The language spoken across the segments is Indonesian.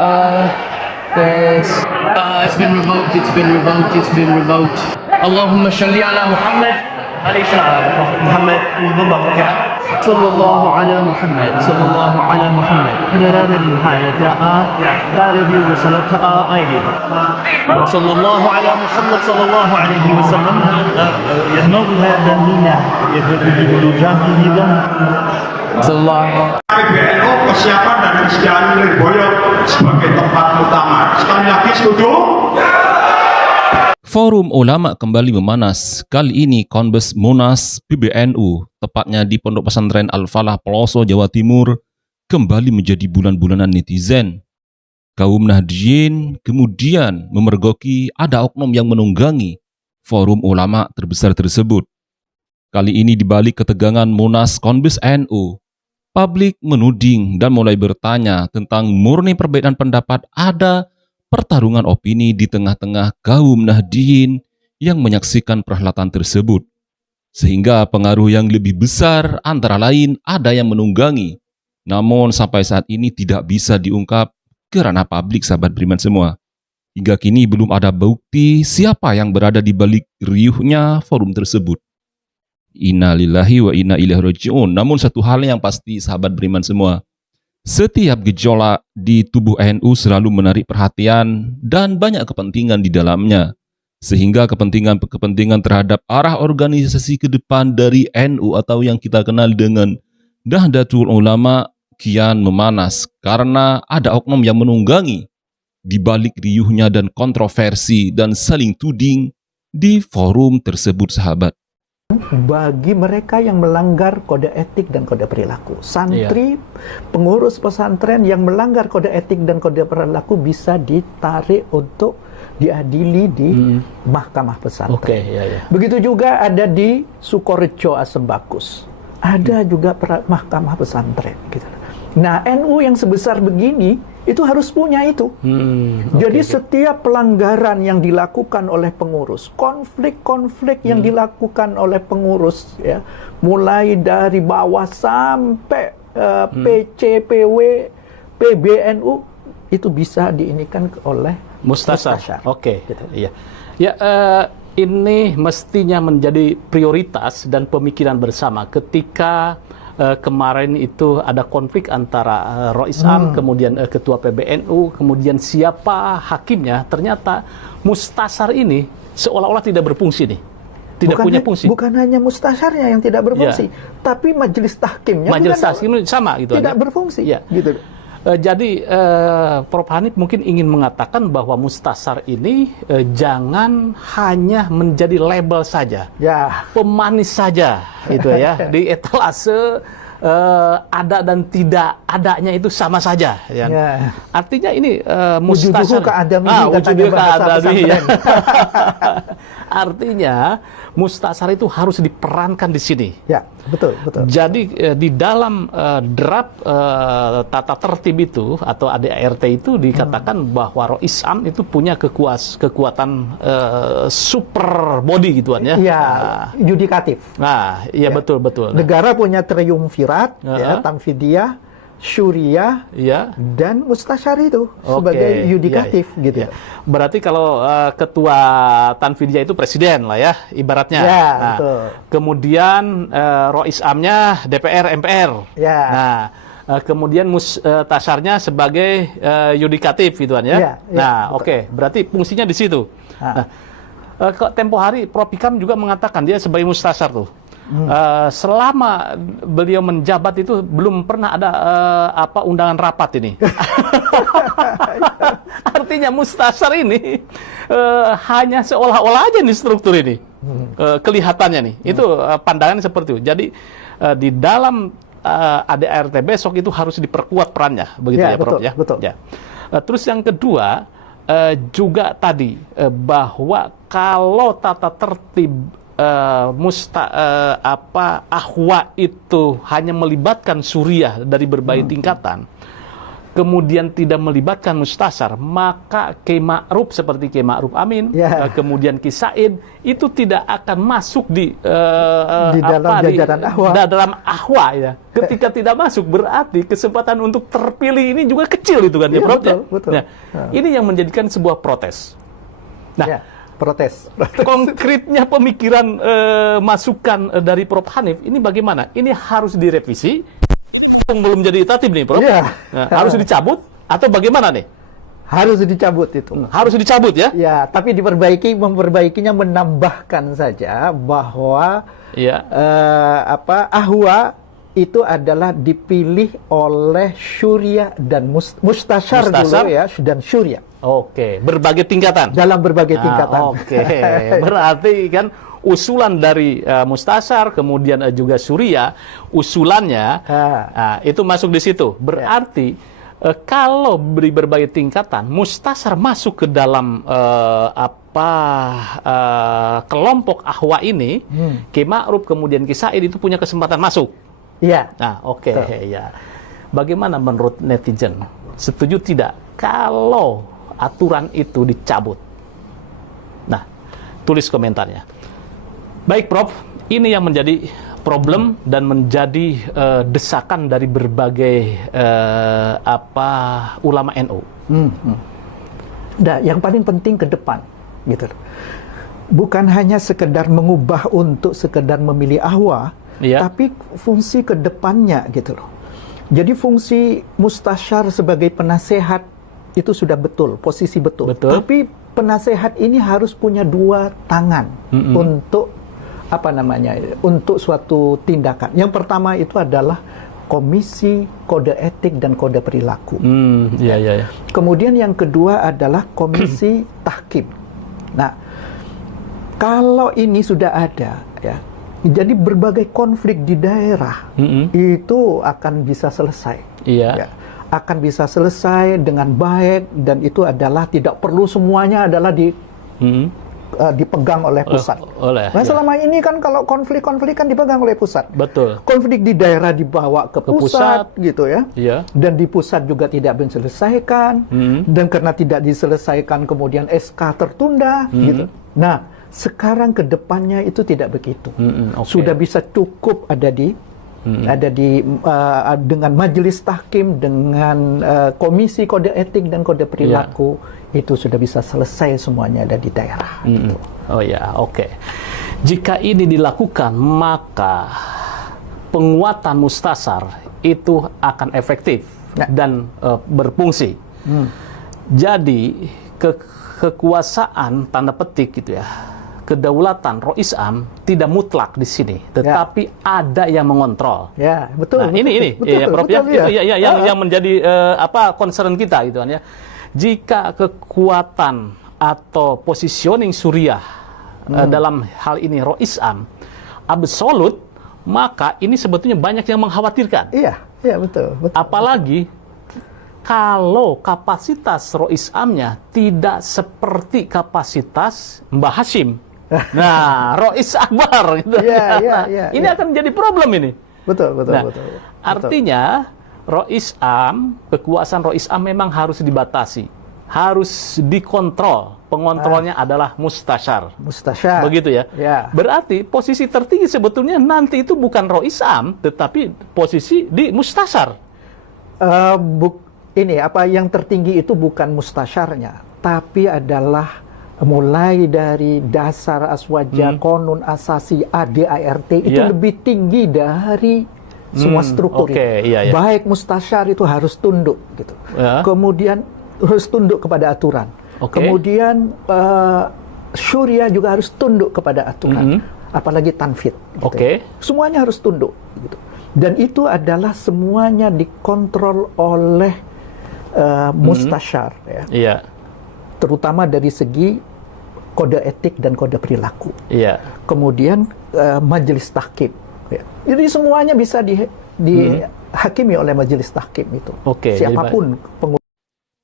There's, it's been revoked, it's been revoked, it's been revoked. Allahumma shalli ala Muhammad. عليه السلام محمد صلى الله على محمد صلى الله على محمد هذا النهاية لا ربي وصلتها أيدي صلى الله على محمد صلى الله عليه وسلم يهنو هذا المينا يهدو جامي هذا صلى الله PBNU kesiapan dan kesediaan Lirboyo sebagai tempat utama. Sekali lagi setuju? Forum Ulama kembali memanas. Kali ini Konbes Munas PBNU, tepatnya di Pondok Pesantren Al-Falah, Peloso, Jawa Timur, kembali menjadi bulan-bulanan netizen. Kaum Nahdliyin kemudian memergoki ada oknum yang menunggangi Forum Ulama terbesar tersebut. Kali ini dibalik ketegangan Munas Konbes NU, publik menuding dan mulai bertanya tentang murni perbedaan pendapat ada pertarungan opini di tengah-tengah kaum Nahdliyin yang menyaksikan perhelatan tersebut. Sehingga pengaruh yang lebih besar antara lain ada yang menunggangi. Namun sampai saat ini tidak bisa diungkap kerana publik, sahabat beriman semua. Hingga kini belum ada bukti siapa yang berada di balik riuhnya forum tersebut. Inna lillahi wa inna ilaihi raji'un. Namun satu hal yang pasti, sahabat beriman semua, setiap gejolak di tubuh NU selalu menarik perhatian dan banyak kepentingan di dalamnya. Sehingga kepentingan terhadap arah organisasi ke depan dari NU atau yang kita kenal dengan Nahdlatul Ulama kian memanas karena ada oknum yang menunggangi di balik riuhnya dan kontroversi dan saling tuding di forum tersebut, sahabat. Bagi mereka yang melanggar kode etik dan kode perilaku, santri, pengurus pesantren yang melanggar kode etik dan kode perilaku bisa ditarik untuk diadili di mahkamah pesantren. Begitu juga ada di Sukorejo Asembakus, ada juga mahkamah pesantren. Gitu. Nah, NU yang sebesar begini itu harus punya itu. Jadi setiap pelanggaran yang dilakukan oleh pengurus, konflik-konflik yang dilakukan oleh pengurus, ya, mulai dari bawah sampai PC, PW, PBNU itu bisa diinikan oleh Mustasar. Gitu. Iya. Ya, ini mestinya menjadi prioritas dan pemikiran bersama ketika kemarin itu ada konflik antara Rois Am, kemudian Ketua PBNU, kemudian siapa hakimnya, ternyata Mustasar ini seolah-olah tidak berfungsi nih. Tidak punya fungsi. Bukan hanya mustasarnya yang tidak berfungsi, tapi majelis tahkimnya sama gitu. Tidak berfungsi. Gitu. Jadi Prof. Hanif mungkin ingin mengatakan bahwa Mustasar ini jangan hanya menjadi label saja, pemanis saja, gitu ya. Di etalase ada dan tidak adanya itu sama saja. Ya. Artinya ini Mustasar. Artinya Mustasar itu harus diperankan di sini. Ya, betul. Jadi di dalam draft tata tertib itu atau ADART itu dikatakan bahwa Rois Am itu punya kekuatan super body gituan ya. Iya, yudikatif. Nah, iya betul. Negara punya triumvirat, ya, Tanfidiyah, Syuriah, dan Mustasar itu sebagai yudikatif, gitu. Berarti kalau ketua Tanfidiyah itu presiden lah ya, ibaratnya. Betul. Kemudian Rois Amnya DPR, MPR. Nah, kemudian Mustasarnya sebagai yudikatif, gituan ya. Berarti fungsinya di situ. Nah, tempo hari Prof. Hikam juga mengatakan dia sebagai Mustasar tuh. Selama beliau menjabat itu belum pernah ada undangan rapat ini. Artinya Mustasar ini hanya seolah-olah aja nih struktur ini kelihatannya nih. Itu pandangan seperti itu. Jadi di dalam ADART besok itu harus diperkuat perannya, begitu ya, Prof. Betul. Ya. Terus yang kedua juga tadi bahwa kalau tata tertib Ahwa itu hanya melibatkan Suriah dari berbagai tingkatan, kemudian tidak melibatkan mustasar, maka Kiai Ma'ruf seperti Kiai Ma'ruf Amin, kemudian Ki Said itu tidak akan masuk di dalam jajaran ahwa. Dalam ahwa ya. Ketika tidak masuk berarti kesempatan untuk terpilih ini juga kecil itu kan ya, Prof. Betul. Nah, ini yang menjadikan sebuah protes. Nah, protes. Konkretnya pemikiran masukan dari Prof Hanif ini bagaimana? Ini harus direvisi. Belum jadi tatib nih, Prof. Nah, harus dicabut atau bagaimana nih? Harus dicabut itu. Harus dicabut ya? Ya, tapi memperbaikinya menambahkan saja bahwa ahwa itu adalah dipilih oleh syuriah dan mustasyar dulu ya, dan syuriah. Oke, berbagai tingkatan. Dalam berbagai tingkatan. Oke, berarti kan usulan dari mustasar, kemudian juga syuriah, usulannya itu masuk di situ. Berarti kalau beri berbagai tingkatan, mustasar masuk ke dalam kelompok ahwa ini, Ki Ma'ruf kemudian Ki Said itu punya kesempatan masuk. Iya. Nah, oke, ya. Bagaimana menurut netizen? Setuju tidak kalau aturan itu dicabut? Nah, tulis komentarnya. Baik, Prof. Ini yang menjadi problem dan menjadi desakan dari berbagai ulama NU. Nah, yang paling penting ke depan, gitu. Bukan hanya sekedar mengubah untuk sekedar memilih ahwa, tapi fungsi ke depannya, gitu loh. Jadi fungsi mustasyar sebagai penasehat itu sudah betul, posisi betul. Tapi penasehat ini harus punya dua tangan untuk untuk suatu tindakan. Yang pertama itu adalah Komisi Kode Etik dan Kode Perilaku. Kemudian yang kedua adalah Komisi Tahkim. Nah, kalau ini sudah ada, ya, jadi berbagai konflik di daerah itu akan bisa selesai. Ya, akan bisa selesai dengan baik, dan itu adalah tidak perlu semuanya adalah dipegang oleh pusat. Selama ini kan kalau konflik-konflik kan dipegang oleh pusat. Betul. Konflik di daerah dibawa ke pusat gitu ya. Dan di pusat juga tidak diselesaikan. Dan karena tidak diselesaikan kemudian SK tertunda gitu. Nah, sekarang ke depannya itu tidak begitu. Sudah bisa cukup ada di dengan majelis tahkim, dengan komisi kode etik dan kode perilaku, itu sudah bisa selesai semuanya ada di daerah. Gitu. Oh ya, oke. Jika ini dilakukan, maka penguatan mustasar itu akan efektif dan berfungsi. Jadi kekuasaan tanda petik gitu ya, kedaulatan Rois Am tidak mutlak di sini, tetapi ada yang mengontrol. Ya, betul. Nah, ini Prof, yang menjadi concern kita gitu kan ya. Jika kekuatan atau positioning Suriah dalam hal ini Rois Am absolut, maka ini sebetulnya banyak yang mengkhawatirkan. Iya, betul. Apalagi kalau kapasitas Rois Amnya tidak seperti kapasitas Mbah Hashim. Nah, Rois Akbar gitu. Ini akan menjadi problem ini. Betul. Artinya Rois Am, kekuasaan Rois Am memang harus dibatasi, harus dikontrol. Pengontrolnya adalah mustasyar. Begitu ya. Berarti posisi tertinggi sebetulnya nanti itu bukan Rois Am, tetapi posisi di mustasyar. Yang tertinggi itu bukan mustasyarnya, tapi adalah mulai dari dasar aswaja, konun asasi, ADART itu lebih tinggi dari semua struktur itu. Baik mustasyar itu harus tunduk gitu. Kemudian harus tunduk kepada aturan. Kemudian syuriah juga harus tunduk kepada aturan. Apalagi tanfid. Gitu. Semuanya harus tunduk gitu. Dan itu adalah semuanya dikontrol oleh mustasyar ya. Terutama dari segi kode etik dan kode perilaku. Kemudian majelis tahkim. Jadi semuanya bisa dihakimi oleh majelis tahkim itu. Siapapun pengurus.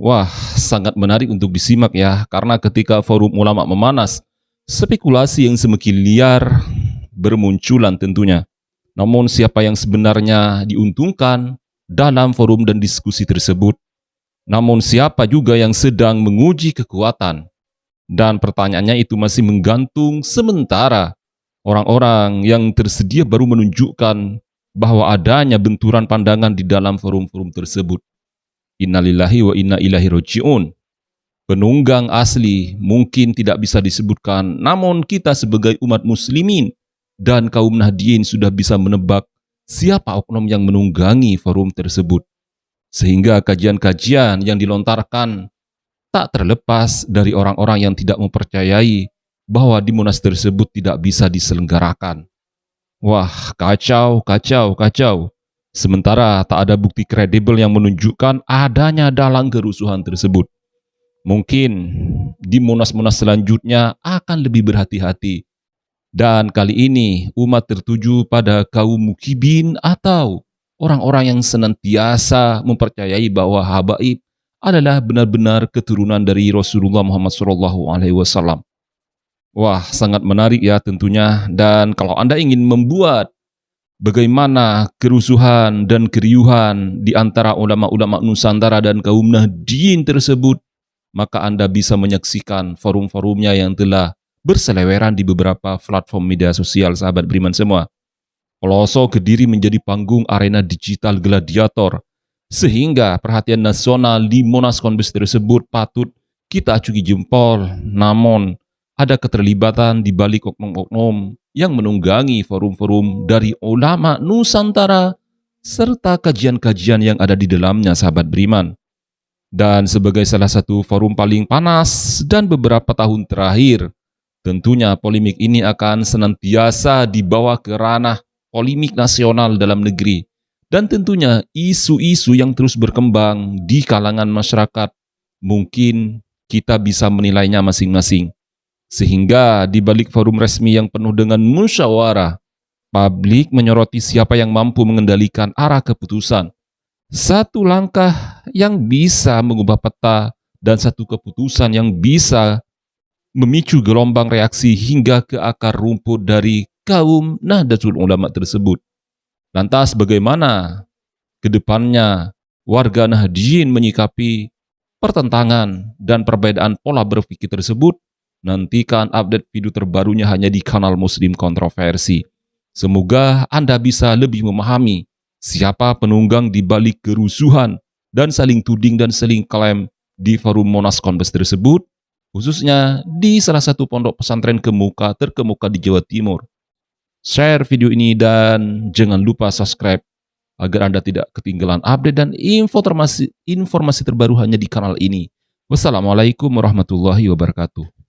Wah, sangat menarik untuk disimak ya, karena ketika forum ulama memanas, spekulasi yang semakin liar bermunculan tentunya. Namun siapa yang sebenarnya diuntungkan dalam forum dan diskusi tersebut? Namun siapa juga yang sedang menguji kekuatan? Dan pertanyaannya itu masih menggantung sementara orang-orang yang tersedia baru menunjukkan bahwa adanya benturan pandangan di dalam forum-forum tersebut. Innalillahi wa inna ilaihi raji'un. Penunggang asli mungkin tidak bisa disebutkan, namun kita sebagai umat muslimin dan kaum Nahdien sudah bisa menebak siapa oknum yang menunggangi forum tersebut. Sehingga kajian-kajian yang dilontarkan tak terlepas dari orang-orang yang tidak mempercayai bahwa di Munas tersebut tidak bisa diselenggarakan. Wah, kacau, kacau, kacau. Sementara tak ada bukti kredibel yang menunjukkan adanya dalang kerusuhan tersebut. Mungkin di Munas-Munas selanjutnya akan lebih berhati-hati. Dan kali ini umat tertuju pada kaum mukibin atau orang-orang yang senantiasa mempercayai bahwa habaib adalah benar-benar keturunan dari Rasulullah Muhammad SAW. Wah, sangat menarik ya tentunya. Dan kalau Anda ingin membuat bagaimana kerusuhan dan keriuhan di antara ulama-ulama Nusantara dan kaum Nahdien tersebut, maka Anda bisa menyaksikan forum-forumnya yang telah berseleweran di beberapa platform media sosial, sahabat beriman semua. Peloso Kediri menjadi panggung arena digital gladiator, sehingga perhatian nasional di Monas Konbes tersebut patut kita acungi jempol. Namun, ada keterlibatan di balik oknum-oknum yang menunggangi forum-forum dari ulama Nusantara, serta kajian-kajian yang ada di dalamnya, sahabat beriman. Dan sebagai salah satu forum paling panas dan beberapa tahun terakhir, tentunya polemik ini akan senantiasa dibawa ke ranah polemik nasional dalam negeri. Dan tentunya isu-isu yang terus berkembang di kalangan masyarakat, mungkin kita bisa menilainya masing-masing. Sehingga di balik forum resmi yang penuh dengan musyawarah, publik menyoroti siapa yang mampu mengendalikan arah keputusan. Satu langkah yang bisa mengubah peta dan satu keputusan yang bisa memicu gelombang reaksi hingga ke akar rumput dari kaum Nahdlatul Ulama tersebut. Lantas bagaimana ke depannya warga Nahdien menyikapi pertentangan dan perbedaan pola berpikir tersebut? Nantikan update video terbarunya hanya di kanal Muslim Kontroversi. Semoga Anda bisa lebih memahami siapa penunggang di balik kerusuhan dan saling tuding dan saling klaim di forum Monas Konbes tersebut, khususnya di salah satu pondok pesantren terkemuka di Jawa Timur. Share video ini dan jangan lupa subscribe agar Anda tidak ketinggalan update dan informasi terbaru hanya di kanal ini. Wassalamualaikum warahmatullahi wabarakatuh.